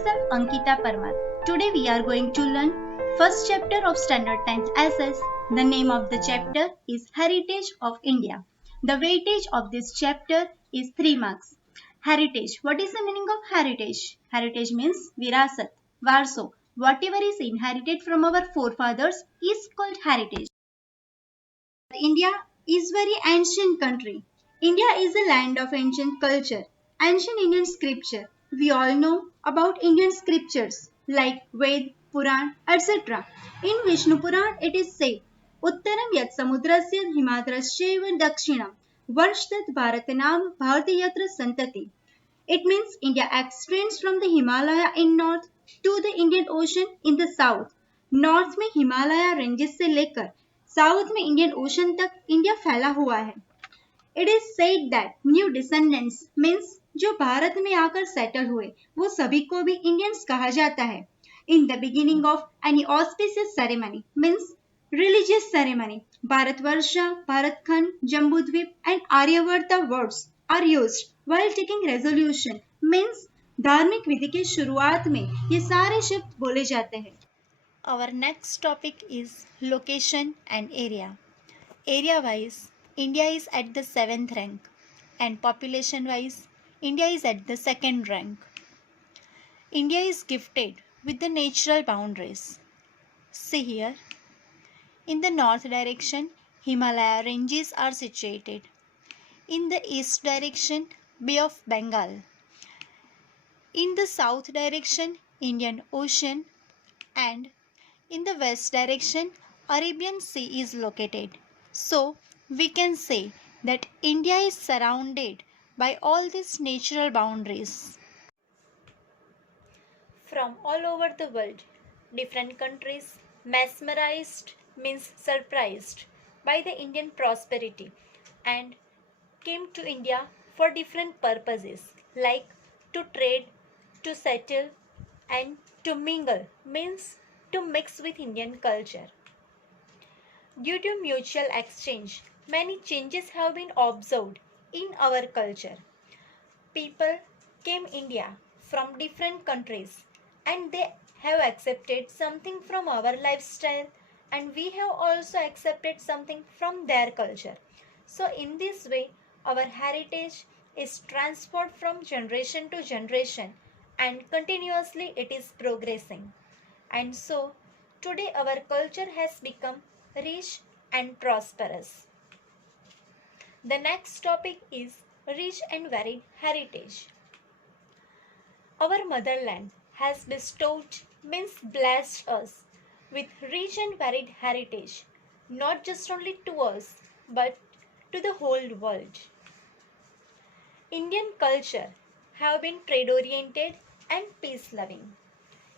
myself Ankita Parmar. Today we are going to learn first chapter of Standard 10th SS. The name of the chapter is Heritage of India. The weightage of this chapter is 3 marks. Heritage. What is the meaning of heritage? Heritage means virasat, varso. Whatever is inherited from our forefathers is called heritage. India is very ancient country. India is a land of ancient culture, ancient Indian scripture. We all know about Indian scriptures like Ved, Puran, etc. In Vishnu Puran it is said, Uttaram yat samudrasya himadrasya dakshinam varshtat bharatanam bhartiyatra santati. It means India extends from the Himalaya in north to the Indian Ocean in the south. North में Himalaya ranges से लेकर south में Indian ocean तक India फैला हुआ है. It is said that new descendants means जो भारत में आकर सेटल हुए वो सभी को भी इंडियंस कहा जाता है. In the beginning of any auspicious ceremony means religious ceremony Bharatvarsha, Bharatkhand, Jambudvipa and Aryavarta words are used while taking resolution means धार्मिक विधि के शुरुआत में ये सारे शब्द बोले जाते हैं. Our next topic is location and area. Area wise, India is at the 7th rank, and population wise, India is at the 2nd rank. India is gifted with the natural boundaries. See here. In the north direction, Himalaya ranges are situated. In the east direction, Bay of Bengal. In the south direction, Indian Ocean, and in the west direction, Arabian Sea is located. So, we can say that India is surrounded by all these natural boundaries. From all over the world, different countries mesmerized means surprised by the Indian prosperity and came to India for different purposes like to trade, to settle and to mingle means to mix with Indian culture. Due to mutual exchange, many changes have been observed in our culture. People came India from different countries and they have accepted something from our lifestyle and we have also accepted something from their culture. So in this way, our heritage is transferred from generation to generation and continuously it is progressing. And so, today our culture has become rich and prosperous. The next topic is rich and varied heritage. Our motherland has bestowed means blessed us with rich and varied heritage, not just only to us but to the whole world. Indian culture have been trade oriented and peace loving.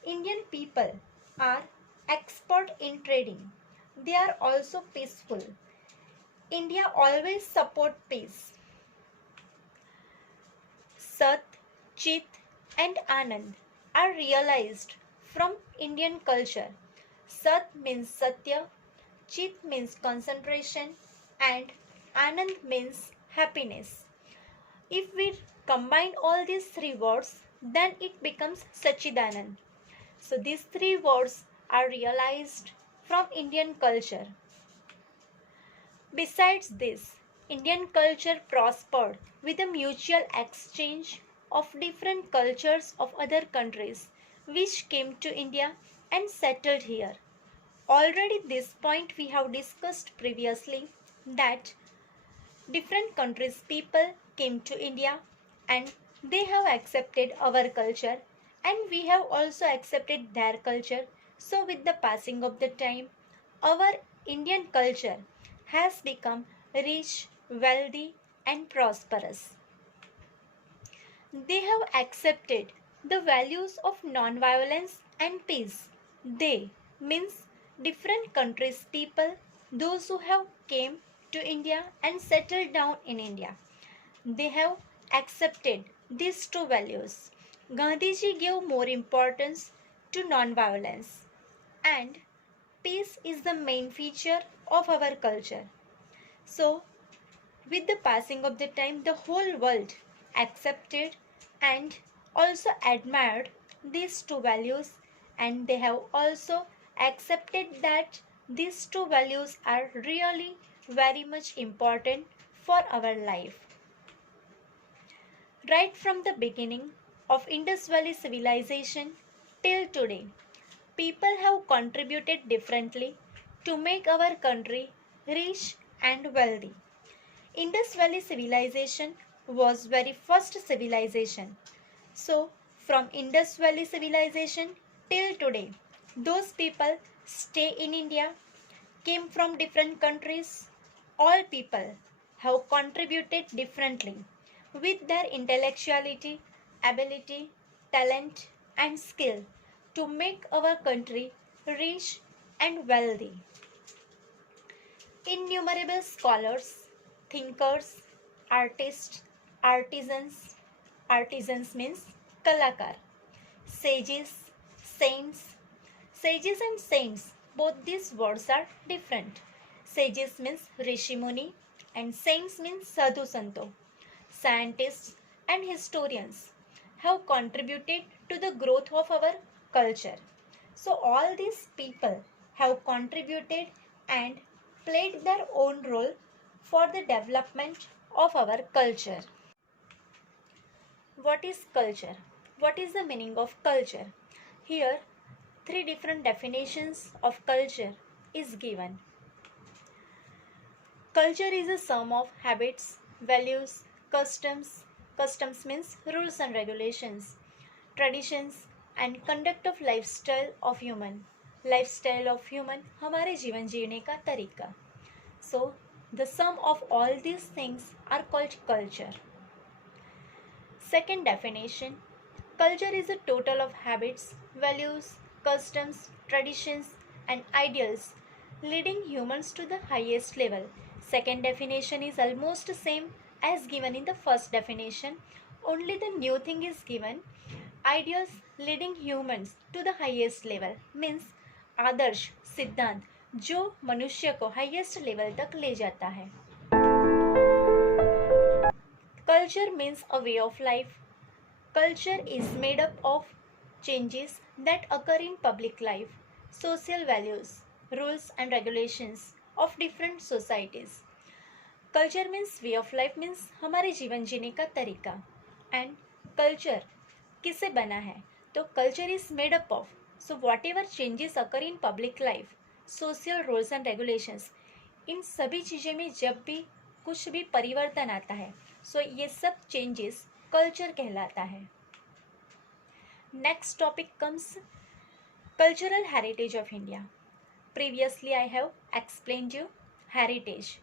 Indian people are expert in trading. They are also peaceful. India always support peace. Sat, Chit and Anand are realized from Indian culture. Sat means Satya, Chit means concentration and Anand means happiness. If we combine all these three words, then it becomes Sachidanand. So these three words are realized from Indian culture. Besides this, Indian culture prospered with a mutual exchange of different cultures of other countries which came to India and settled here. Already this point we have discussed previously that different countries people came to India and they have accepted our culture and we have also accepted their culture. So with the passing of the time, our Indian culture has become rich, wealthy and prosperous. They have accepted the values of non-violence and peace. They means different countries people, those who have came to India and settled down in India. They have accepted these two values. Gandhiji gave more importance to non-violence and peace is the main feature of our culture. So, with the passing of the time, the whole world accepted and also admired these two values, and they have also accepted that these two values are really very much important for our life. Right from the beginning of Indus Valley civilization till today, people have contributed differently to make our country rich and wealthy. Indus Valley civilization was very first civilization. So from Indus Valley civilization till today, those people stay in India, came from different countries. All people have contributed differently with their intellectuality, ability, talent, and skill to make our country rich and wealthy. Innumerable scholars, thinkers, artists, artisans, artisans means kalakar, sages, saints. Sages and saints, both these words are different. Sages means Rishi Muni and saints means Sadhu Santo. Scientists and historians have contributed to the growth of our culture. So all these people have contributed and played their own role for the development of our culture. What is culture? What is the meaning of culture? Here, three different definitions of culture is given. Culture is a sum of habits, values, customs. Customs means rules and regulations, traditions and conduct of lifestyle of human. Lifestyle of human हमारे जीवन जीने का तरीका. So, the sum of all these things are called culture. Second definition, culture is a total of habits, values, customs, traditions, and ideals leading humans to the highest level. Second definition is almost same as given in the first definition, only the new thing is given. Ideals leading humans to the highest level means आदर्श सिद्धांत जो मनुष्य को highest level तक ले जाता है. Culture means a way of life. Culture is made up of changes that occur in public life, social values, rules and regulations of different societies. Culture means way of life means हमारे जीवन जीने का तरीका. And culture किससे बना है? तो culture is made up of. So whatever changes occur in public life, social rules and regulations, इन सभी चीज़ों में जब भी कुछ भी परिवर्तन आता है, सो ये सब चेंजेस कल्चर कहलाता है. Next topic comes cultural heritage of India. Previously I have explained you heritage.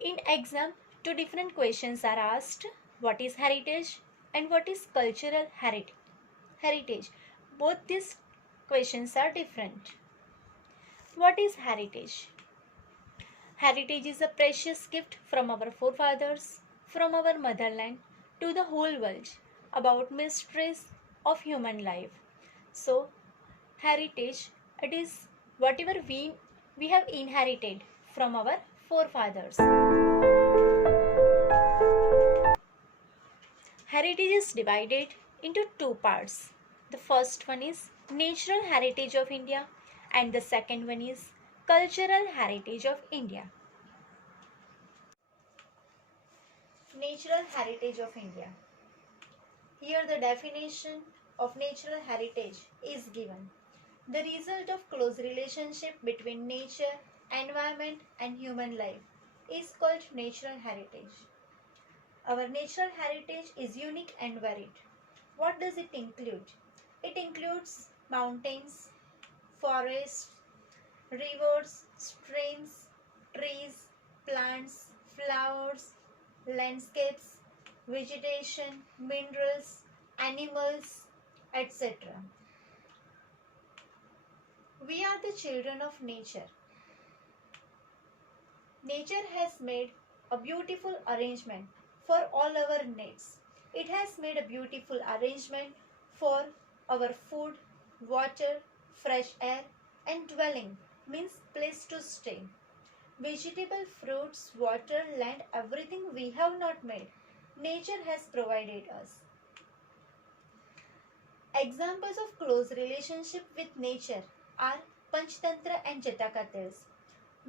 In exam, two different questions are asked. What is heritage and what is cultural heritage? Both these questions are different. What is heritage? Heritage is a precious gift from our forefathers, from our motherland to the whole world about mysteries of human life. So, heritage, it is whatever we have inherited from our forefathers. Heritage is divided into two parts. The first one is natural heritage of India and the second one is cultural heritage of India. Natural heritage of India. Here the definition of natural heritage is given. The result of close relationship between nature, environment and human life is called natural heritage. Our natural heritage is unique and varied. What does it include? It includes mountains, forests, rivers, streams, trees, plants, flowers, landscapes, vegetation, minerals, animals, etc. We are the children of nature. Nature has made a beautiful arrangement for all our needs. It has made a beautiful arrangement for our food, water, fresh air and dwelling means place to stay. Vegetable, fruits, water, land, everything we have not made. Nature has provided us. Examples of close relationship with nature are Panchtantra and Jataka Tales.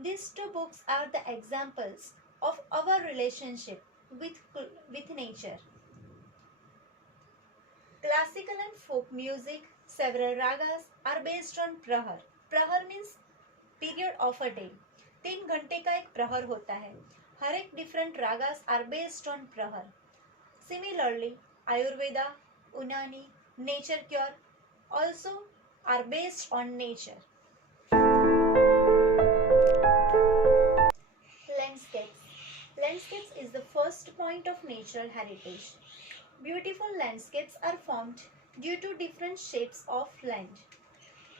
These two books are the examples of our relationship with nature. Classical and folk music, several ragas are based on prahar. Prahar means period of a day. 3 घंटे का एक प्रहर होता है. हर एक different ragas are based on prahar. Similarly, Ayurveda, Unani, nature cure also are based on nature. Landscapes. Landscapes is the first point of natural heritage. Beautiful landscapes are formed due to different shapes of land.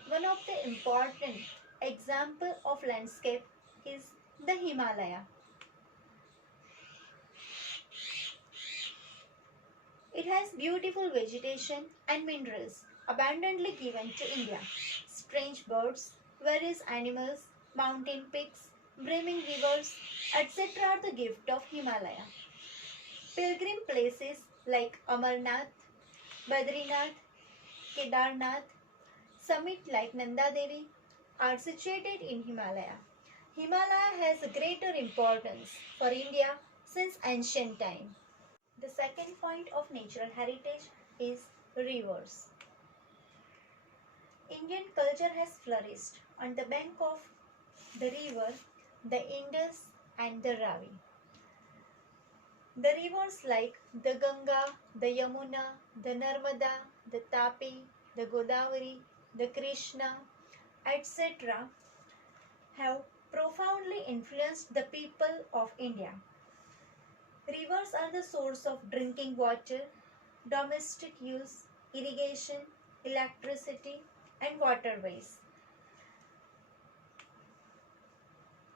One of the important example of landscape is the Himalaya. It has beautiful vegetation and minerals abundantly given to India. Strange birds, various animals, mountain peaks, brimming rivers, etc. are the gift of Himalaya. Pilgrim places like Amarnath, Badrinath, Kedarnath, summit like Nanda Devi are situated in Himalaya. Himalaya has a greater importance for India since ancient time. The second point of natural heritage is rivers. Indian culture has flourished on the bank of the river, the Indus and the Ravi. The rivers like the Ganga, the Yamuna, the Narmada, the Tapi, the Godavari, the Krishna, etc. have profoundly influenced the people of India. Rivers are the source of drinking water, domestic use, irrigation, electricity, and waterways.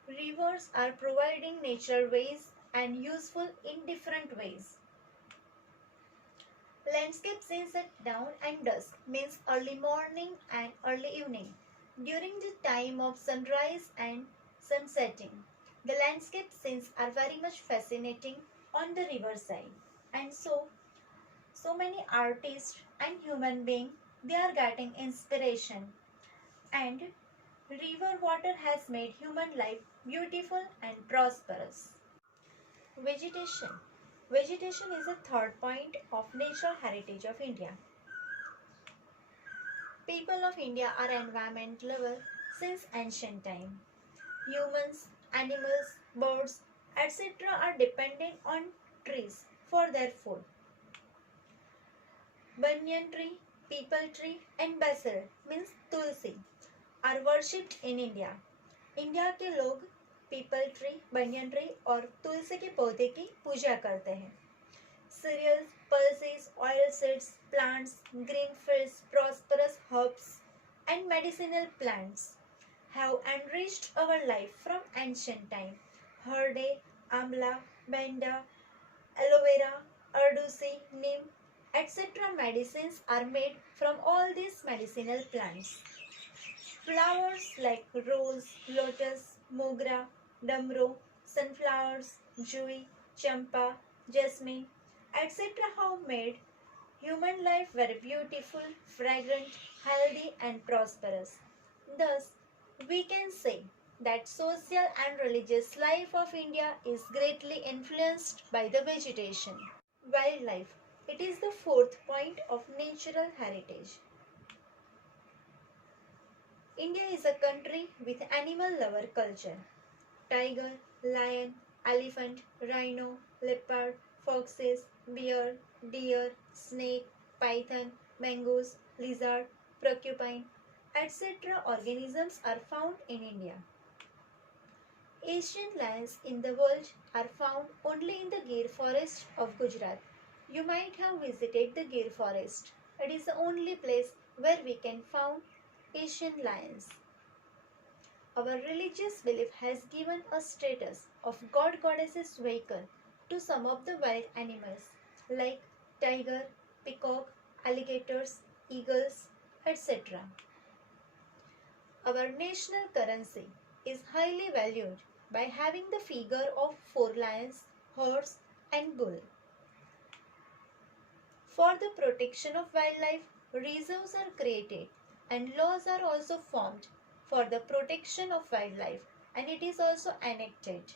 Rivers are providing natural ways and useful in different ways. Landscape says at dawn and dusk means early morning and early evening. During the time of sunrise and sunsetting, the landscape scenes are very much fascinating on the riverside. And so many artists and human beings, they are getting inspiration. And river water has made human life beautiful and prosperous. Vegetation. Vegetation is the third point of natural heritage of India. People of India are environment lovers since ancient time. Humans, animals, birds, etc. are dependent on trees for their food. Banyan tree, peepal tree and basil means tulsi are worshipped in India. India के लोग people tree, banyan tree और तुलसी के पौधे की पूजा करते हैं. Cereals, pulses, oil seeds, plants, green fields, prosperous herbs and medicinal plants have enriched our life from ancient time. Herde, amla, benda, aloe vera, ardusi, neem, etc. medicines are made from all these medicinal plants. Flowers like rose, lotus, mogra, damro, sunflowers, jui, champa, jasmine, etc. have made human life very beautiful, fragrant, healthy and prosperous. Thus, we can say that social and religious life of India is greatly influenced by the vegetation. Wildlife. It is the fourth point of natural heritage. India is a country with animal lover culture. Tiger, lion, elephant, rhino, leopard, foxes, bear, deer, snake, python, mongoose, lizard, porcupine, etc. organisms are found in India. Asian lions in the world are found only in the Gir forest of Gujarat. You might have visited the Gir forest. It is the only place where we can find Asian lions. Our religious belief has given a status of god-goddesses vehicle to some of the wild animals like tiger, peacock, alligators, eagles, etc. Our national currency is highly valued by having the figure of 4 lions, horse and bull. For the protection of wildlife, reserves are created, and laws are also formed for the protection of wildlife, and it is also enacted.